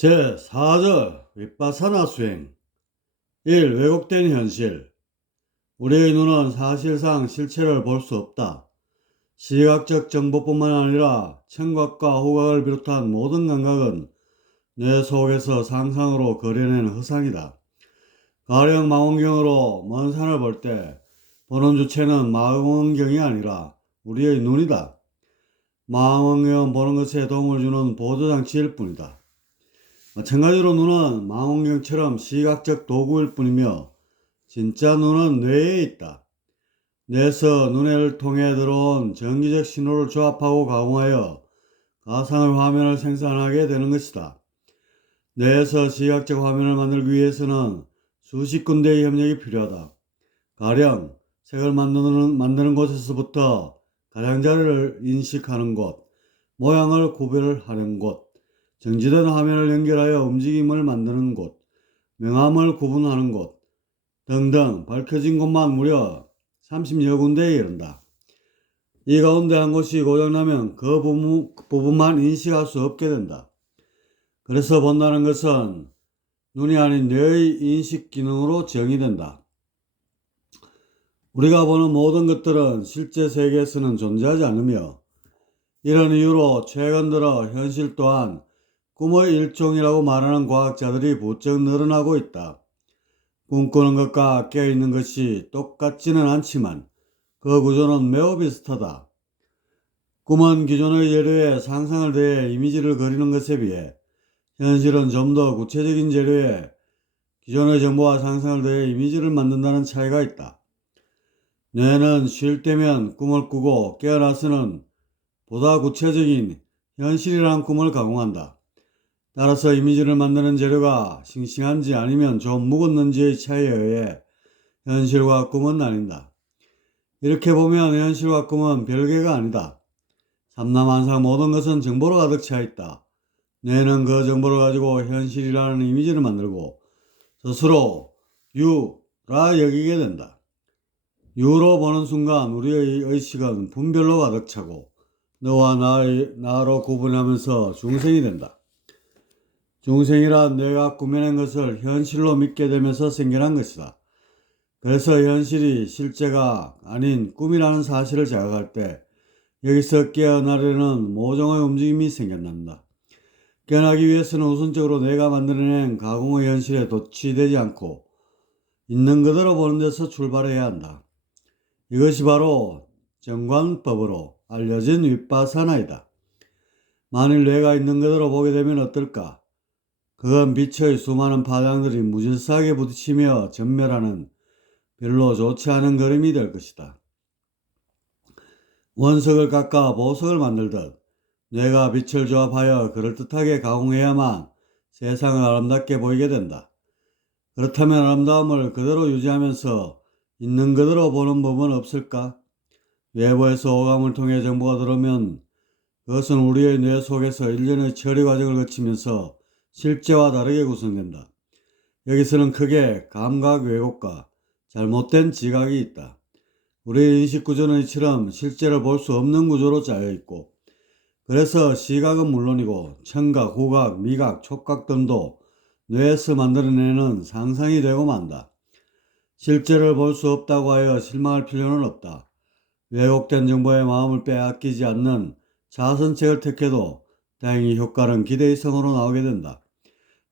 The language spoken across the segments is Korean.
제4절 윗바사나 수행 1. 왜곡된 현실. 우리의 눈은 사실상 실체를 볼 수 없다. 시각적 정보뿐만 아니라 청각과 후각을 비롯한 모든 감각은 뇌 속에서 상상으로 그려낸 허상이다. 가령 망원경으로 먼 산을 볼 때 보는 주체는 망원경이 아니라 우리의 눈이다. 망원경은 보는 것에 도움을 주는 보조장치일 뿐이다. 마찬가지로 눈은 망원경처럼 시각적 도구일 뿐이며 진짜 눈은 뇌에 있다. 뇌에서 눈을 통해 들어온 전기적 신호를 조합하고 가공하여 가상의 화면을 생산하게 되는 것이다. 뇌에서 시각적 화면을 만들기 위해서는 수십 군데의 협력이 필요하다. 가령 색을 만드는 곳에서부터 가장자리를 인식하는 곳, 모양을 구별하는 곳, 정지된 화면을 연결하여 움직임을 만드는 곳, 명암을 구분하는 곳 등등 밝혀진 곳만 무려 30여 군데에 이른다. 이 가운데 한 곳이 고장나면 그 부분만 인식할 수 없게 된다. 그래서 본다는 것은 눈이 아닌 뇌의 인식 기능으로 정의된다. 우리가 보는 모든 것들은 실제 세계에서는 존재하지 않으며 이런 이유로 최근 들어 현실 또한 꿈의 일종이라고 말하는 과학자들이 부쩍 늘어나고 있다. 꿈꾸는 것과 깨어있는 것이 똑같지는 않지만 그 구조는 매우 비슷하다. 꿈은 기존의 재료에 상상을 더해 이미지를 그리는 것에 비해 현실은 좀 더 구체적인 재료에 기존의 정보와 상상을 더해 이미지를 만든다는 차이가 있다. 뇌는 쉴 때면 꿈을 꾸고 깨어나서는 보다 구체적인 현실이라는 꿈을 가공한다. 따라서 이미지를 만드는 재료가 싱싱한지 아니면 좀 묵었는지의 차이에 의해 현실과 꿈은 나뉜다. 이렇게 보면 현실과 꿈은 별개가 아니다. 삼라만상 모든 것은 정보로 가득 차 있다. 뇌는 그 정보를 가지고 현실이라는 이미지를 만들고 스스로 유라 여기게 된다. 유로 보는 순간 우리의 의식은 분별로 가득 차고 너와 나로 구분하면서 중생이 된다. 중생이란 내가 꾸며낸 것을 현실로 믿게 되면서 생겨난 것이다. 그래서 현실이 실제가 아닌 꿈이라는 사실을 자각할 때 여기서 깨어나려는 모종의 움직임이 생겨난다. 깨어나기 위해서는 우선적으로 내가 만들어낸 가공의 현실에 도취되지 않고 있는 그대로 보는 데서 출발해야 한다. 이것이 바로 정관법으로 알려진 윗바사나이다. 만일 내가 있는 그대로 보게 되면 어떨까? 그건 빛의 수많은 파장들이 무질서하게 부딪히며 전멸하는 별로 좋지 않은 그림이 될 것이다. 원석을 깎아 보석을 만들듯 뇌가 빛을 조합하여 그럴듯하게 가공해야만 세상을 아름답게 보이게 된다. 그렇다면 아름다움을 그대로 유지하면서 있는 그대로 보는 법은 없을까? 외부에서 오감을 통해 정보가 들어오면 그것은 우리의 뇌 속에서 일련의 처리 과정을 거치면서 실제와 다르게 구성된다. 여기서는 크게 감각 왜곡과 잘못된 지각이 있다. 우리의 인식 구조는 이처럼 실제를 볼 수 없는 구조로 짜여 있고 그래서 시각은 물론이고 청각, 후각, 미각, 촉각 등도 뇌에서 만들어내는 상상이 되고 만다. 실제를 볼 수 없다고 하여 실망할 필요는 없다. 왜곡된 정보에 마음을 빼앗기지 않는 자선책을 택해도 다행히 효과는 기대 이상으로 나오게 된다.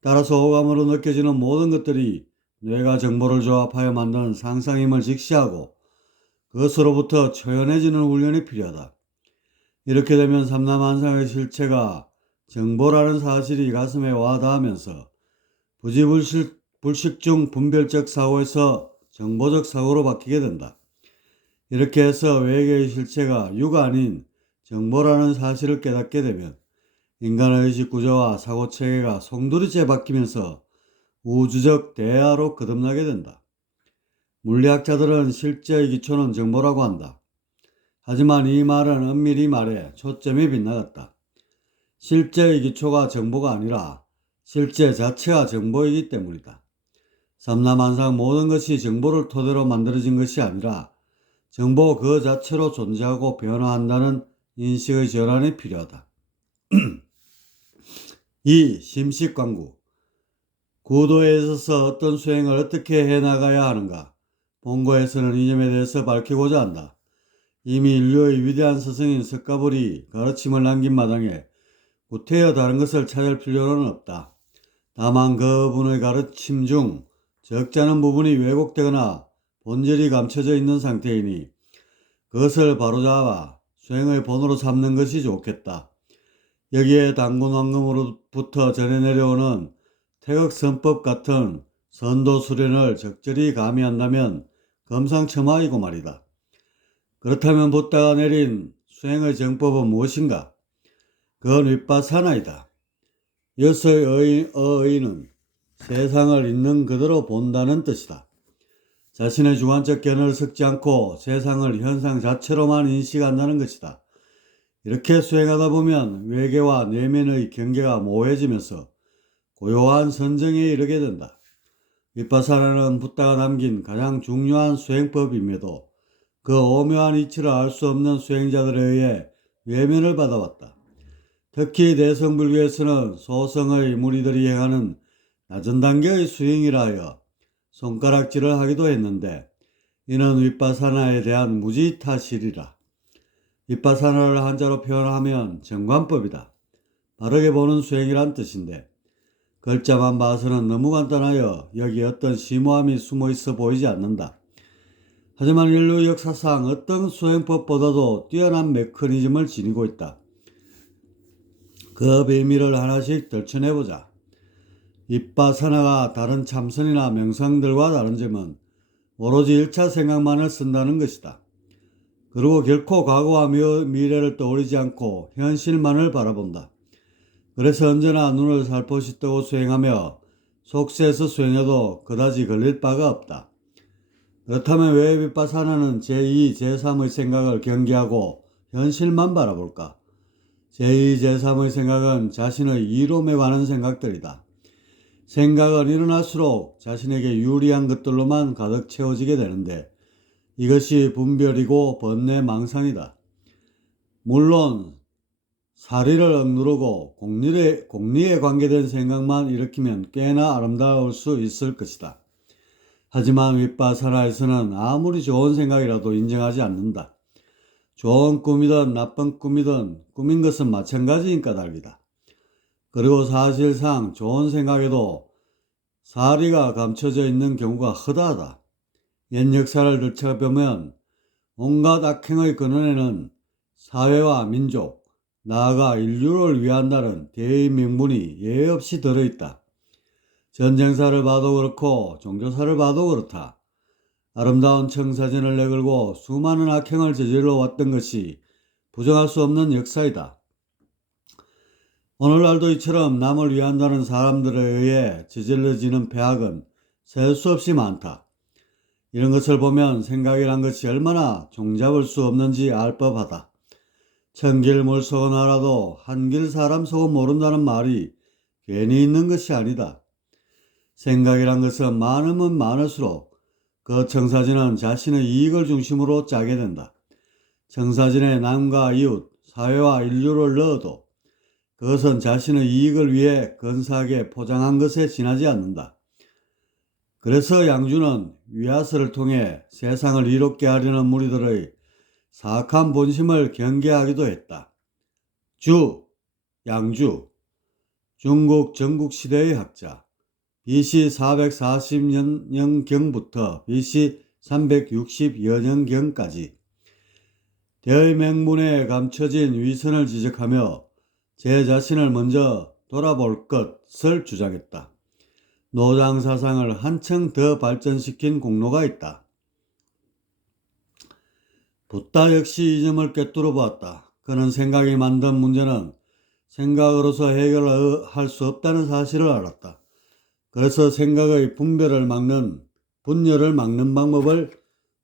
따라서 오감으로 느껴지는 모든 것들이 뇌가 정보를 조합하여 만든 상상임을 직시하고 그것으로부터 초연해지는 훈련이 필요하다. 이렇게 되면 삼라만상의 실체가 정보라는 사실이 가슴에 와닿으면서 불식중 분별적 사고에서 정보적 사고로 바뀌게 된다. 이렇게 해서 외계의 실체가 유가 아닌 정보라는 사실을 깨닫게 되면 인간의 의식 구조와 사고체계가 송두리째 바뀌면서 우주적 대화로 거듭나게 된다. 물리학자들은 실제의 기초는 정보라고 한다. 하지만 이 말은 엄밀히 말해 초점이 빗나갔다. 실제의 기초가 정보가 아니라 실제 자체가 정보이기 때문이다. 삼라만상 모든 것이 정보를 토대로 만들어진 것이 아니라 정보 그 자체로 존재하고 변화한다는 인식의 전환이 필요하다. 2. 심식광구. 구도에 있어서 어떤 수행을 어떻게 해나가야 하는가? 본거에서는 이 점에 대해서 밝히고자 한다. 이미 인류의 위대한 스승인 석가불이 가르침을 남긴 마당에 구태여 다른 것을 찾을 필요는 없다. 다만 그분의 가르침 중 적잖은 부분이 왜곡되거나 본질이 감춰져 있는 상태이니 그것을 바로잡아 수행의 본으로 삼는 것이 좋겠다. 여기에 단군왕금으로부터 전해 내려오는 태극선법 같은 선도 수련을 적절히 가미한다면 금상첨화이고 말이다. 그렇다면 붓다가 내린 수행의 정법은 무엇인가? 그건 윗바사나이다. 여서의 어의는 세상을 있는 그대로 본다는 뜻이다. 자신의 주관적 견해를 섞지 않고 세상을 현상 자체로만 인식한다는 것이다. 이렇게 수행하다 보면 외계와 내면의 경계가 모호해지면서 고요한 선정에 이르게 된다. 윗바사나는 붓다가 남긴 가장 중요한 수행법임에도 그 오묘한 이치를 알 수 없는 수행자들에 의해 외면을 받아왔다. 특히 대성불교에서는 소성의 무리들이 행하는 낮은 단계의 수행이라 하여 손가락질을 하기도 했는데 이는 윗바사나에 대한 무지타실이라. 윗바사나를 한자로 표현하면 정관법이다. 바르게 보는 수행이란 뜻인데 글자만 봐서는 너무 간단하여 여기 어떤 심오함이 숨어 있어 보이지 않는다. 하지만 인류 역사상 어떤 수행법보다도 뛰어난 메커니즘을 지니고 있다. 그 비밀을 하나씩 들춰내보자. 윗바사나가 다른 참선이나 명상들과 다른 점은 오로지 1차 생각만을 쓴다는 것이다. 그리고 결코 과거와 미래를 떠올리지 않고 현실만을 바라본다. 그래서 언제나 눈을 살포시 뜨고 수행하며 속세에서 수행해도 그다지 걸릴 바가 없다. 그렇다면 왜 윗바사나는 제2, 제3의 생각을 경계하고 현실만 바라볼까? 제2, 제3의 생각은 자신의 이로움에 관한 생각들이다. 생각은 일어날수록 자신에게 유리한 것들로만 가득 채워지게 되는데 이것이 분별이고 번뇌망상이다. 물론 사리를 억누르고 공리에 관계된 생각만 일으키면 꽤나 아름다울 수 있을 것이다. 하지만 윗바사나에서는 아무리 좋은 생각이라도 인정하지 않는다. 좋은 꿈이든 나쁜 꿈이든 꿈인 것은 마찬가지인 까닭이다. 그리고 사실상 좋은 생각에도 사리가 감춰져 있는 경우가 허다하다. 옛 역사를 들춰보면 온갖 악행의 근원에는 사회와 민족, 나아가 인류를 위한다는 대의 명분이 예외 없이 들어있다. 전쟁사를 봐도 그렇고 종교사를 봐도 그렇다. 아름다운 청사진을 내걸고 수많은 악행을 저질러 왔던 것이 부정할 수 없는 역사이다. 오늘날도 이처럼 남을 위한다는 사람들에 의해 저질러지는 폐악은 셀 수 없이 많다. 이런 것을 보면 생각이란 것이 얼마나 종잡을 수 없는지 알 법하다. 천길 물속은 알아도 한길 사람 속은 모른다는 말이 괜히 있는 것이 아니다. 생각이란 것은 많으면 많을수록 그 청사진은 자신의 이익을 중심으로 짜게 된다. 청사진에 남과 이웃, 사회와 인류를 넣어도 그것은 자신의 이익을 위해 근사하게 포장한 것에 지나지 않는다. 그래서 양주는 위화설을 통해 세상을 이롭게 하려는 무리들의 사악한 본심을 경계하기도 했다. 양주, 중국 전국시대의 학자, BC 440년경부터 BC 360여년경까지 대의 명문에 감춰진 위선을 지적하며 제 자신을 먼저 돌아볼 것을 주장했다. 노장 사상을 한층 더 발전시킨 공로가 있다. 붓다 역시 이 점을 꿰뚫어 보았다. 그는 생각이 만든 문제는 생각으로서 해결할 수 없다는 사실을 알았다. 그래서 생각의 분열을 막는 방법을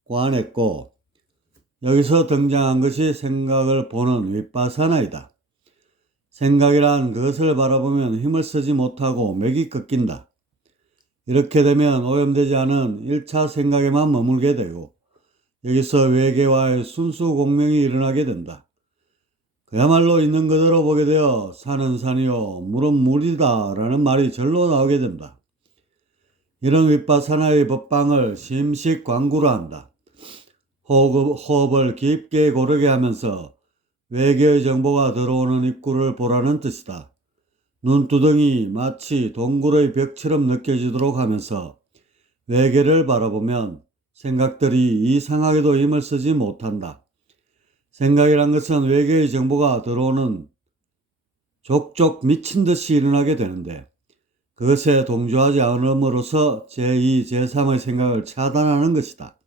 고안했고 여기서 등장한 것이 생각을 보는 윗바사나이다. 생각이란 그것을 바라보면 힘을 쓰지 못하고 맥이 꺾인다. 이렇게 되면 오염되지 않은 1차 생각에만 머물게 되고 여기서 외계와의 순수 공명이 일어나게 된다. 그야말로 있는 그대로 보게 되어 산은 산이요 물은 물이다 라는 말이 절로 나오게 된다. 이런 윗바사나의 법방을 심식 광구로 한다. 호흡을 깊게 고르게 하면서 외계의 정보가 들어오는 입구를 보라는 뜻이다. 눈두덩이 마치 동굴의 벽처럼 느껴지도록 하면서 외계를 바라보면 생각들이 이상하게도 힘을 쓰지 못한다. 생각이란 것은 외계의 정보가 들어오는 족족 미친 듯이 일어나게 되는데 그것에 동조하지 않음으로써 제2, 제3의 생각을 차단하는 것이다.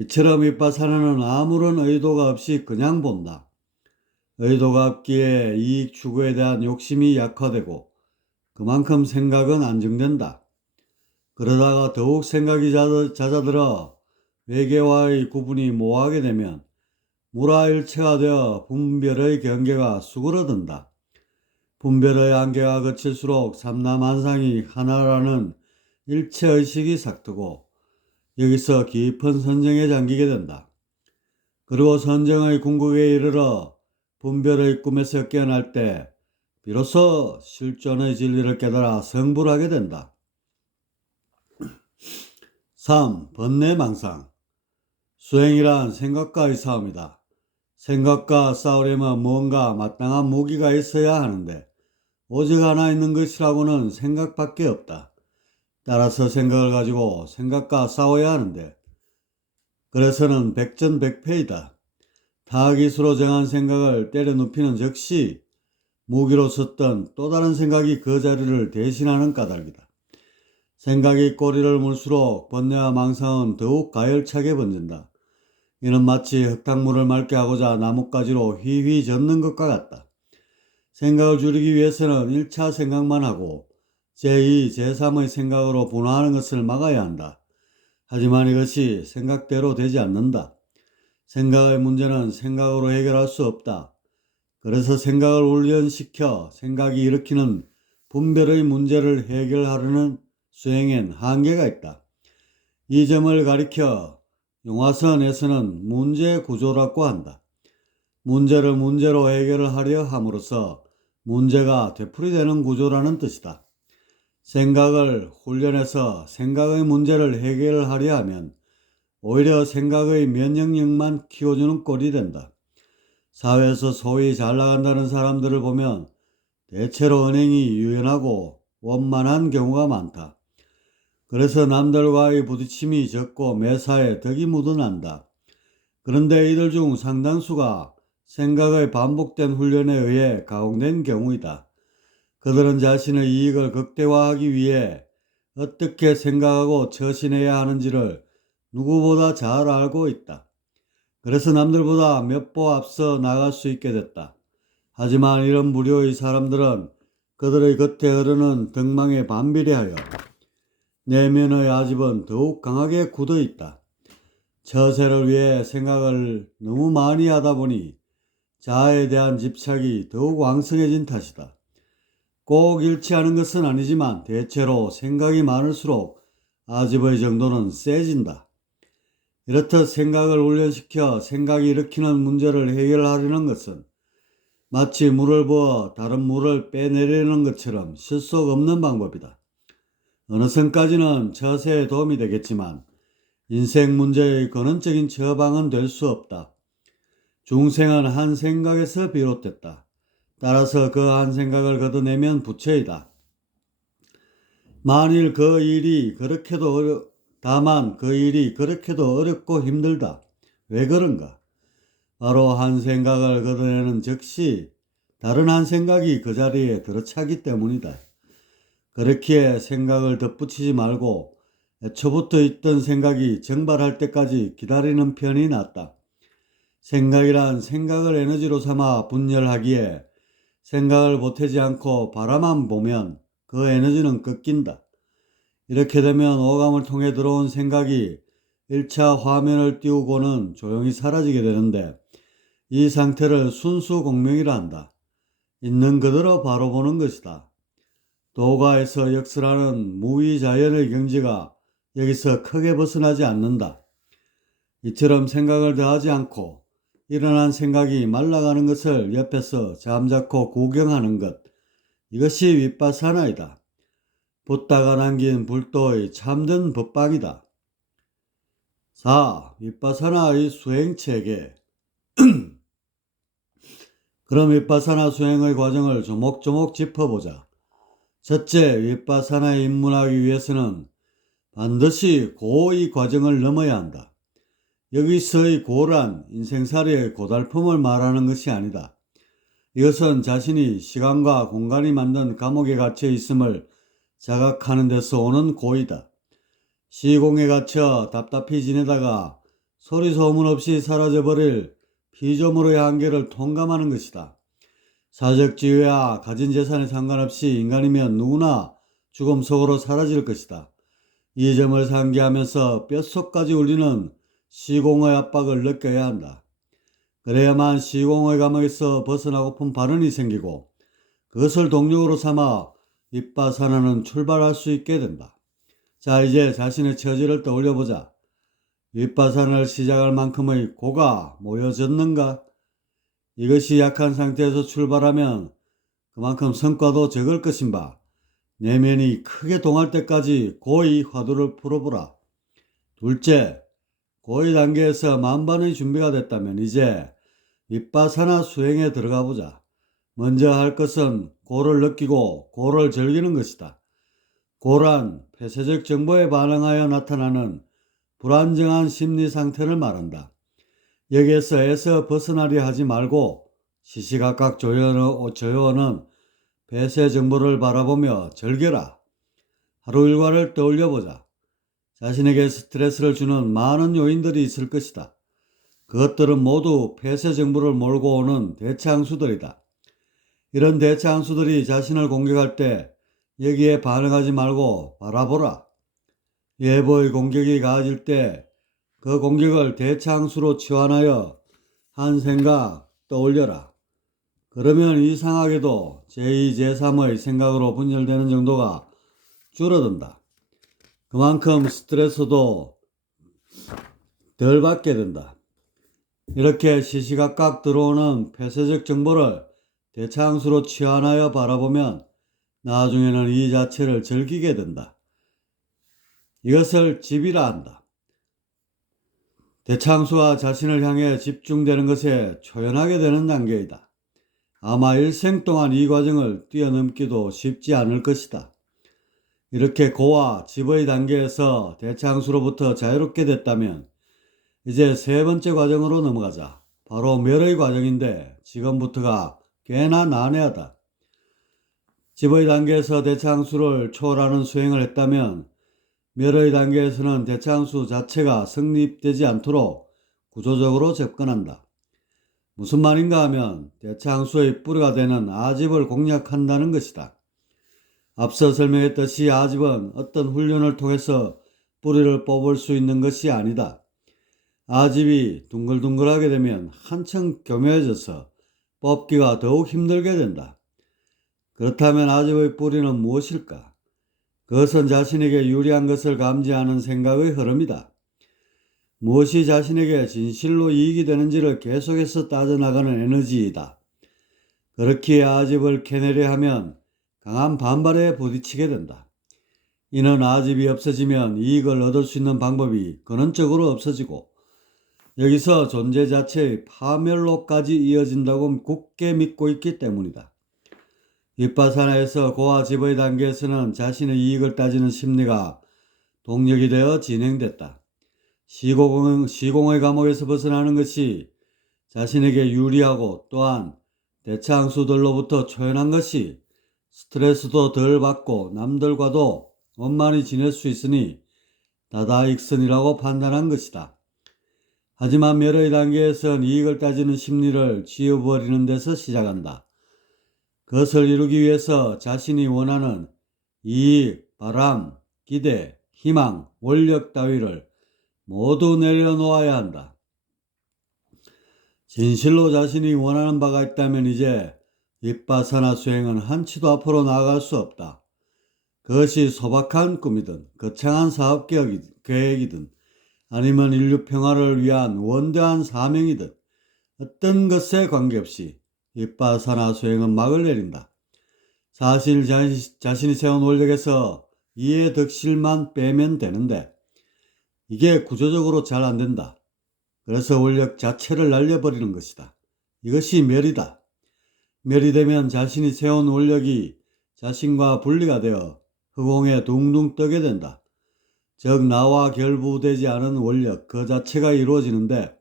이처럼 윗바사나는 아무런 의도가 없이 그냥 본다. 의도가 없기에 이익 추구에 대한 욕심이 약화되고 그만큼 생각은 안정된다. 그러다가 더욱 생각이 잦아들어 외계와의 구분이 모호하게 되면 무라일체가 되어 분별의 경계가 수그러든다. 분별의 한계가 거칠수록 삼라만상이 하나라는 일체의식이 삭트고 여기서 깊은 선정에 잠기게 된다. 그리고 선정의 궁극에 이르러 분별의 꿈에서 깨어날 때 비로소 실존의 진리를 깨달아 성불하게 된다. 3. 번뇌망상. 수행이란 생각과의 싸움이다. 생각과 싸우려면 뭔가 마땅한 무기가 있어야 하는데 오직 하나 있는 것이라고는 생각밖에 없다. 따라서 생각을 가지고 생각과 싸워야 하는데 그래서는 백전백패이다. 타깃으로 정한 생각을 때려 눕히는 즉시 무기로 썼던 또 다른 생각이 그 자리를 대신하는 까닭이다. 생각이 꼬리를 물수록 번뇌와 망상은 더욱 가열차게 번진다. 이는 마치 흙탕물을 맑게 하고자 나뭇가지로 휘휘 젓는 것과 같다. 생각을 줄이기 위해서는 1차 생각만 하고 제2, 제3의 생각으로 분화하는 것을 막아야 한다. 하지만 이것이 생각대로 되지 않는다. 생각의 문제는 생각으로 해결할 수 없다. 그래서 생각을 훈련시켜 생각이 일으키는 분별의 문제를 해결하려는 수행엔 한계가 있다. 이 점을 가리켜 용화선에서는 문제구조라고 한다. 문제를 문제로 해결을 하려 함으로써 문제가 되풀이되는 구조라는 뜻이다. 생각을 훈련해서 생각의 문제를 해결하려 하면 오히려 생각의 면역력만 키워주는 꼴이 된다. 사회에서 소위 잘 나간다는 사람들을 보면 대체로 은행이 유연하고 원만한 경우가 많다. 그래서 남들과의 부딪힘이 적고 매사에 덕이 묻어난다. 그런데 이들 중 상당수가 생각의 반복된 훈련에 의해 가공된 경우이다. 그들은 자신의 이익을 극대화하기 위해 어떻게 생각하고 처신해야 하는지를 누구보다 잘 알고 있다. 그래서 남들보다 몇 보 앞서 나갈 수 있게 됐다. 하지만 이런 무료의 사람들은 그들의 겉에 흐르는 덕망에 반비례하여 내면의 아집은 더욱 강하게 굳어 있다. 처세를 위해 생각을 너무 많이 하다 보니 자아에 대한 집착이 더욱 왕성해진 탓이다. 꼭 일치하는 것은 아니지만 대체로 생각이 많을수록 아집의 정도는 세진다. 이렇듯 생각을 훈련시켜 생각이 일으키는 문제를 해결하려는 것은 마치 물을 부어 다른 물을 빼내려는 것처럼 실속 없는 방법이다. 어느 선까지는 처세에 도움이 되겠지만 인생 문제의 근원적인 처방은 될 수 없다. 중생은 한 생각에서 비롯됐다. 따라서 그 한 생각을 걷어내면 부처이다. 다만 그 일이 그렇게도 어렵고 힘들다. 왜 그런가? 바로 한 생각을 걷어내는 즉시 다른 한 생각이 그 자리에 들어차기 때문이다. 그렇기에 생각을 덧붙이지 말고 애초부터 있던 생각이 정발할 때까지 기다리는 편이 낫다. 생각이란 생각을 에너지로 삼아 분열하기에 생각을 보태지 않고 바라만 보면 그 에너지는 꺾인다. 이렇게 되면 오감을 통해 들어온 생각이 1차 화면을 띄우고는 조용히 사라지게 되는데 이 상태를 순수 공명이라 한다. 있는 그대로 바로 보는 것이다. 도가에서 역설하는 무위자연의 경지가 여기서 크게 벗어나지 않는다. 이처럼 생각을 더하지 않고 일어난 생각이 말라가는 것을 옆에서 잠자코 구경하는 것. 이것이 윗바사나이다. 붓다가 남긴 불도의 참된 법방이다. 4. 윗바사나의 수행체계. 그럼 윗바사나 수행의 과정을 조목조목 짚어보자. 첫째, 윗바사나에 입문하기 위해서는 반드시 고의 과정을 넘어야 한다. 여기서의 고란 인생살이의 고달픔을 말하는 것이 아니다. 이것은 자신이 시간과 공간이 만든 감옥에 갇혀 있음을 자각하는 데서 오는 고이다. 시공에 갇혀 답답히 지내다가 소리 소문 없이 사라져버릴 피조물의 한계를 통감하는 것이다. 사적 지위와 가진 재산에 상관없이 인간이면 누구나 죽음 속으로 사라질 것이다. 이 점을 상기하면서 뼛속까지 울리는 시공의 압박을 느껴야 한다. 그래야만 시공의 감옥에서 벗어나고픈 발언이 생기고 그것을 동력으로 삼아 윗바사나는 출발할 수 있게 된다. 자, 이제 자신의 처지를 떠올려보자. 윗바사나를 시작할 만큼의 고가 모여졌는가? 이것이 약한 상태에서 출발하면 그만큼 성과도 적을 것인가? 내면이 크게 동할 때까지 고의 화두를 풀어보라. 둘째, 고의 단계에서 만반의 준비가 됐다면 이제 윗바사나 수행에 들어가 보자. 먼저 할 것은 고를 느끼고 고를 즐기는 것이다. 고란 폐쇄적 정보에 반응하여 나타나는 불안정한 심리 상태를 말한다. 여기에서 애써 벗어나려 하지 말고 시시각각 조여오는 폐쇄 정보를 바라보며 즐겨라. 하루 일과를 떠올려보자. 자신에게 스트레스를 주는 많은 요인들이 있을 것이다. 그것들은 모두 폐쇄 정보를 몰고 오는 대차항수들이다. 이런 대차항수들이 자신을 공격할 때 여기에 반응하지 말고 바라보라. 예보의 공격이 가해질 때 그 공격을 대차항수로 치환하여 한 생각 떠올려라. 그러면 이상하게도 제2, 제3의 생각으로 분열되는 정도가 줄어든다. 그만큼 스트레스도 덜 받게 된다. 이렇게 시시각각 들어오는 폐쇄적 정보를 대차항수로 치환하여 바라보면 나중에는 이 자체를 즐기게 된다. 이것을 집이라 한다. 대차항수가 자신을 향해 집중되는 것에 초연하게 되는 단계이다. 아마 일생 동안 이 과정을 뛰어넘기도 쉽지 않을 것이다. 이렇게 고와 집의 단계에서 대차항수로부터 자유롭게 됐다면 이제 세 번째 과정으로 넘어가자. 바로 멸의 과정인데 지금부터가 꽤나 난해하다. 집의 단계에서 대차항수를 초월하는 수행을 했다면 멸의 단계에서는 대차항수 자체가 성립되지 않도록 구조적으로 접근한다. 무슨 말인가 하면 대차항수의 뿌리가 되는 아집을 공략한다는 것이다. 앞서 설명했듯이 아집은 어떤 훈련을 통해서 뿌리를 뽑을 수 있는 것이 아니다. 아집이 둥글둥글하게 되면 한층 교묘해져서 뽑기가 더욱 힘들게 된다. 그렇다면 아집의 뿌리는 무엇일까? 그것은 자신에게 유리한 것을 감지하는 생각의 흐름이다. 무엇이 자신에게 진실로 이익이 되는지를 계속해서 따져나가는 에너지이다. 그렇기에 아집을 캐내려 하면 강한 반발에 부딪히게 된다. 이는 아집이 없어지면 이익을 얻을 수 있는 방법이 근원적으로 없어지고 여기서 존재 자체의 파멸로까지 이어진다고 굳게 믿고 있기 때문이다. 윗바사나에서 고와 집의 단계에서는 자신의 이익을 따지는 심리가 동력이 되어 진행됐다. 시공의 감옥에서 벗어나는 것이 자신에게 유리하고 또한 대차항수들로부터 초연한 것이 스트레스도 덜 받고 남들과도 원만히 지낼 수 있으니 다다익선이라고 판단한 것이다. 하지만 멸의 단계에선 이익을 따지는 심리를 지워버리는 데서 시작한다. 그것을 이루기 위해서 자신이 원하는 이익, 바람, 기대, 희망, 원력 따위를 모두 내려놓아야 한다. 진실로 자신이 원하는 바가 있다면 이제 윗바사나 수행은 한치도 앞으로 나아갈 수 없다. 그것이 소박한 꿈이든 거창한 사업 계획이든 아니면 인류 평화를 위한 원대한 사명이든 어떤 것에 관계없이 윗바사나 수행은 막을 내린다. 사실 자신이 세운 원력에서 이해 덕실만 빼면 되는데 이게 구조적으로 잘 안 된다. 그래서 원력 자체를 날려버리는 것이다. 이것이 멸이다. 멸이 되면 자신이 세운 원력이 자신과 분리가 되어 허공에 둥둥 떠게 된다. 즉 나와 결부되지 않은 원력 그 자체가 이루어지는데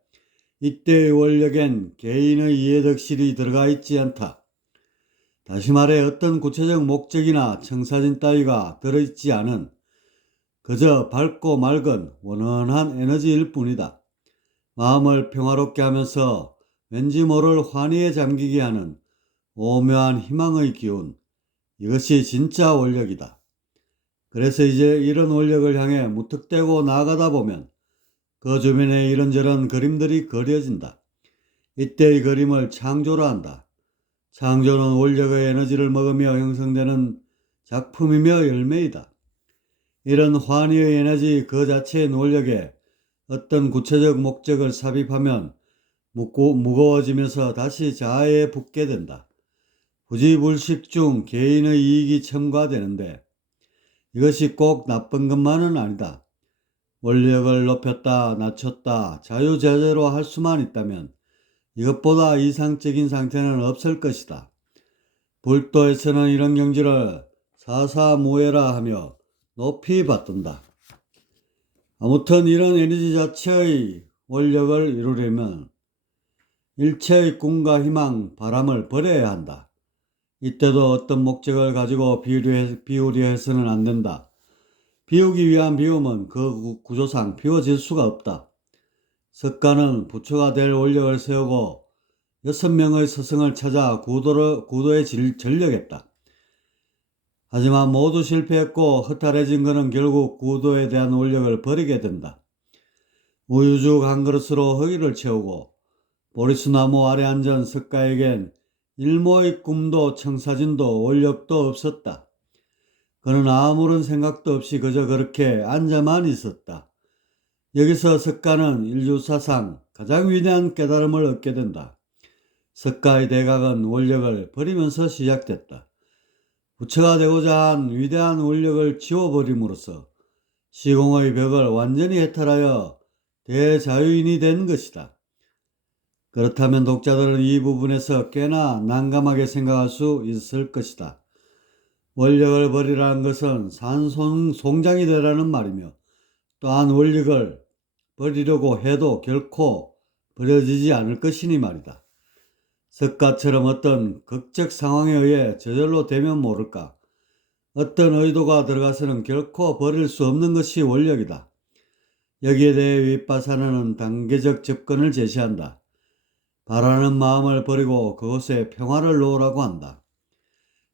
이때의 원력엔 개인의 이해덕실이 들어가 있지 않다. 다시 말해 어떤 구체적 목적이나 청사진 따위가 들어있지 않은 그저 밝고 맑은 원원한 에너지일 뿐이다. 마음을 평화롭게 하면서 왠지 모를 환희에 잠기게 하는 오묘한 희망의 기운, 이것이 진짜 원력이다. 그래서 이제 이런 원력을 향해 무턱대고 나아가다 보면 그 주변에 이런저런 그림들이 그려진다. 이때의 그림을 창조라 한다. 창조는 원력의 에너지를 먹으며 형성되는 작품이며 열매이다. 이런 환희의 에너지 그 자체의 원력에 어떤 구체적 목적을 삽입하면 무거워지면서 다시 자아에 붙게 된다. 부지불식 중 개인의 이익이 첨가되는데 이것이 꼭 나쁜 것만은 아니다. 원력을 높였다 낮췄다 자유자재로 할 수만 있다면 이것보다 이상적인 상태는 없을 것이다. 불도에서는 이런 경지를 사사무예라 하며 높이 받든다. 아무튼 이런 에너지 자체의 원력을 이루려면 일체의 꿈과 희망, 바람을 버려야 한다. 이때도 어떤 목적을 가지고 비우려 해서는 안 된다. 비우기 위한 비움은 그 구조상 비워질 수가 없다. 석가는 부처가 될 원력을 세우고 6명의 스승을 찾아 구도에 전력했다. 하지만 모두 실패했고 허탈해진 그는 결국 구도에 대한 원력을 버리게 된다. 우유죽 한 그릇으로 허기를 채우고 보리수나무 아래 앉은 석가에겐 일모의 꿈도 청사진도 원력도 없었다. 그는 아무런 생각도 없이 그저 그렇게 앉아만 있었다. 여기서 석가는 인류사상 가장 위대한 깨달음을 얻게 된다. 석가의 대각은 원력을 버리면서 시작됐다. 부처가 되고자 한 위대한 원력을 지워버림으로써 시공의 벽을 완전히 해탈하여 대자유인이 된 것이다. 그렇다면 독자들은 이 부분에서 꽤나 난감하게 생각할 수 있을 것이다. 원력을 버리라는 것은 산송장이 되라는 말이며 또한 원력을 버리려고 해도 결코 버려지지 않을 것이니 말이다. 석가처럼 어떤 극적 상황에 의해 저절로 되면 모를까. 어떤 의도가 들어가서는 결코 버릴 수 없는 것이 원력이다. 여기에 대해 윗바사나는 단계적 접근을 제시한다. 바라는 마음을 버리고 그곳에 평화를 놓으라고 한다.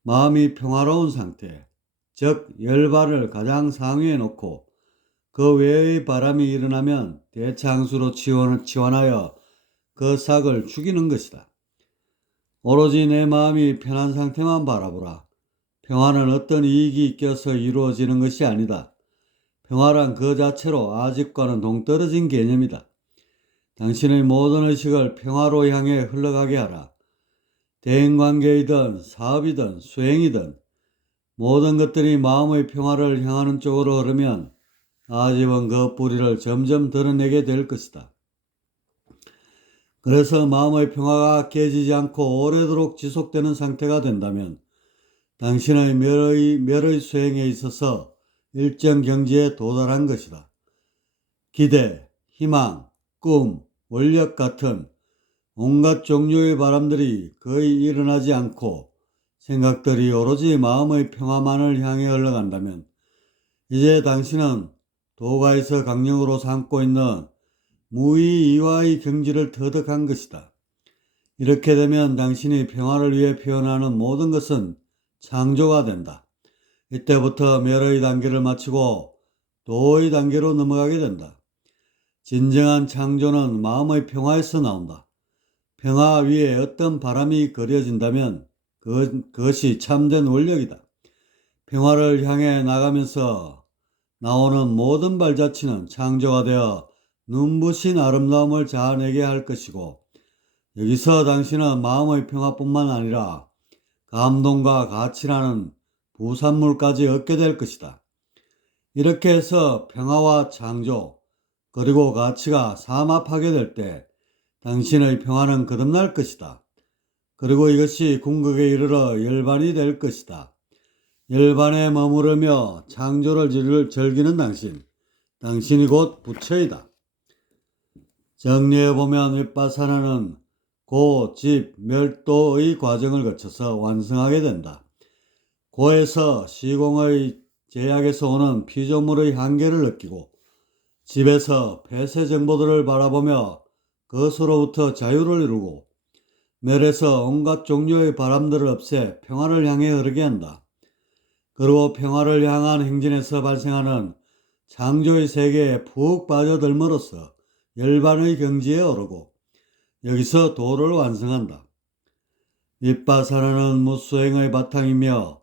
마음이 평화로운 상태, 즉 열발을 가장 상위에 놓고 그 외의 바람이 일어나면 대창수로 치환하여 그 삭을 죽이는 것이다. 오로지 내 마음이 편한 상태만 바라보라. 평화는 어떤 이익이 껴서 이루어지는 것이 아니다. 평화란 그 자체로 아집과는 동떨어진 개념이다. 당신의 모든 의식을 평화로 향해 흘러가게 하라. 대인관계이든 사업이든 수행이든 모든 것들이 마음의 평화를 향하는 쪽으로 흐르면 아집은 그 뿌리를 점점 드러내게 될 것이다. 그래서 마음의 평화가 깨지지 않고 오래도록 지속되는 상태가 된다면 당신의 멸의 수행에 있어서 일정 경지에 도달한 것이다. 기대, 희망, 꿈, 원력 같은 온갖 종류의 바람들이 거의 일어나지 않고 생각들이 오로지 마음의 평화만을 향해 흘러간다면 이제 당신은 도가에서 강령으로 삼고 있는 무의이와의 경지를 터득한 것이다. 이렇게 되면 당신이 평화를 위해 표현하는 모든 것은 창조가 된다. 이때부터 멸의 단계를 마치고 도의 단계로 넘어가게 된다. 진정한 창조는 마음의 평화에서 나온다. 평화 위에 어떤 바람이 그려진다면 그것이 참된 원력이다. 평화를 향해 나가면서 나오는 모든 발자취는 창조가 되어 눈부신 아름다움을 자아내게 할 것이고 여기서 당신은 마음의 평화뿐만 아니라 감동과 가치라는 부산물까지 얻게 될 것이다. 이렇게 해서 평화와 창조 그리고 가치가 삼합하게 될 때 당신의 평화는 거듭날 것이다. 그리고 이것이 궁극에 이르러 열반이 될 것이다. 열반에 머무르며 창조를 즐기는 당신이 곧 부처이다. 정리해보면 윗바사나는 고, 집, 멸도의 과정을 거쳐서 완성하게 된다. 고에서 시공의 제약에서 오는 피조물의 한계를 느끼고 집에서 폐쇄 정보들을 바라보며 그것으로부터 자유를 이루고 멸에서 온갖 종류의 바람들을 없애 평화를 향해 흐르게 한다. 그리고 평화를 향한 행진에서 발생하는 창조의 세계에 푹 빠져들므로써 열반의 경지에 오르고 여기서 도를 완성한다. 윗바사나는 무수행의 바탕이며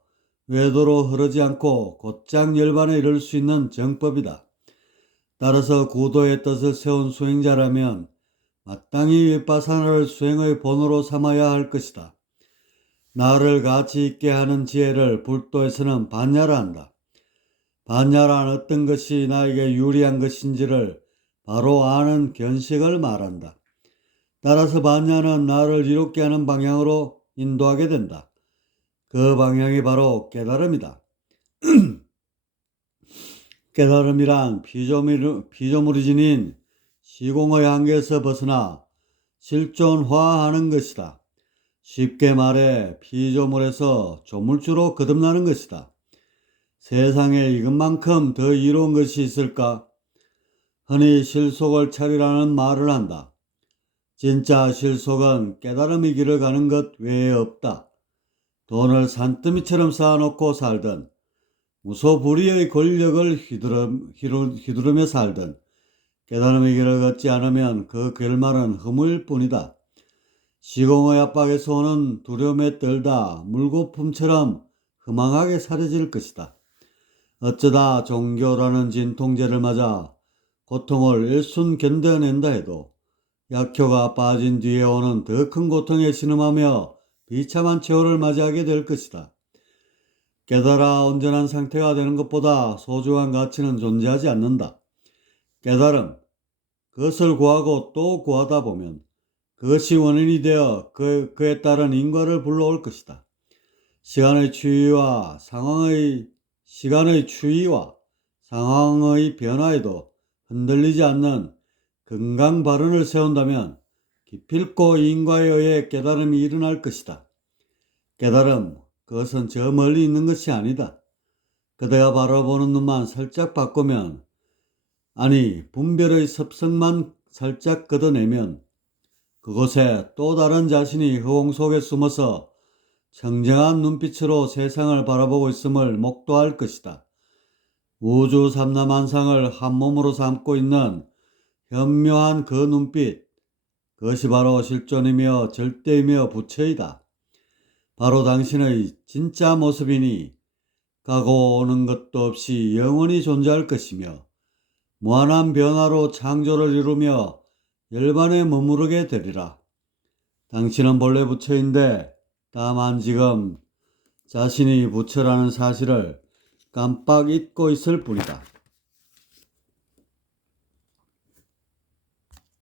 외도로 흐르지 않고 곧장 열반에 이를 수 있는 정법이다. 따라서 구도의 뜻을 세운 수행자라면 마땅히 윗바사나를 수행의 본으로 삼아야 할 것이다. 나를 가치 있게 하는 지혜를 불도에서는 반야라 한다. 반야란 어떤 것이 나에게 유리한 것인지를 바로 아는 견식을 말한다. 따라서 반야는 나를 이롭게 하는 방향으로 인도하게 된다. 그 방향이 바로 깨달음이다. 깨달음이란 피조물이 지닌 시공의 한계에서 벗어나 실존화하는 것이다. 쉽게 말해 피조물에서 조물주로 거듭나는 것이다. 세상에 이것만큼 더 이로운 것이 있을까? 흔히 실속을 차리라는 말을 한다. 진짜 실속은 깨달음의 길을 가는 것 외에 없다. 돈을 산더미처럼 쌓아놓고 살든 무소불위의 권력을 휘두르며 살든 깨달음의 길을 걷지 않으면 그 결말은 허무일 뿐이다. 시공의 압박에서 오는 두려움에 떨다 물거품처럼 허망하게 사라질 것이다. 어쩌다 종교라는 진통제를 맞아 고통을 일순 견뎌낸다 해도 약효가 빠진 뒤에 오는 더 큰 고통에 신음하며 비참한 최후를 맞이하게 될 것이다. 깨달아 온전한 상태가 되는 것보다 소중한 가치는 존재하지 않는다. 깨달음, 그것을 구하고 또 구하다 보면 그것이 원인이 되어 그에 따른 인과를 불러올 것이다. 시간의 추이와 상황의 변화에도 흔들리지 않는 건강 발언을 세운다면 기필코 인과에 의해 깨달음이 일어날 것이다. 깨달음, 그것은 저 멀리 있는 것이 아니다. 그대가 바라보는 눈만 살짝 바꾸면, 아니 분별의 습성만 살짝 걷어내면 그곳에 또 다른 자신이 허공 속에 숨어서 청정한 눈빛으로 세상을 바라보고 있음을 목도할 것이다. 우주 삼라만상을 한 몸으로 삼고 있는 현묘한 그 눈빛, 그것이 바로 실존이며 절대이며 부처이다. 바로 당신의 진짜 모습이니 가고 오는 것도 없이 영원히 존재할 것이며 무한한 변화로 창조를 이루며 열반에 머무르게 되리라. 당신은 본래 부처인데 다만 지금 자신이 부처라는 사실을 깜빡 잊고 있을 뿐이다.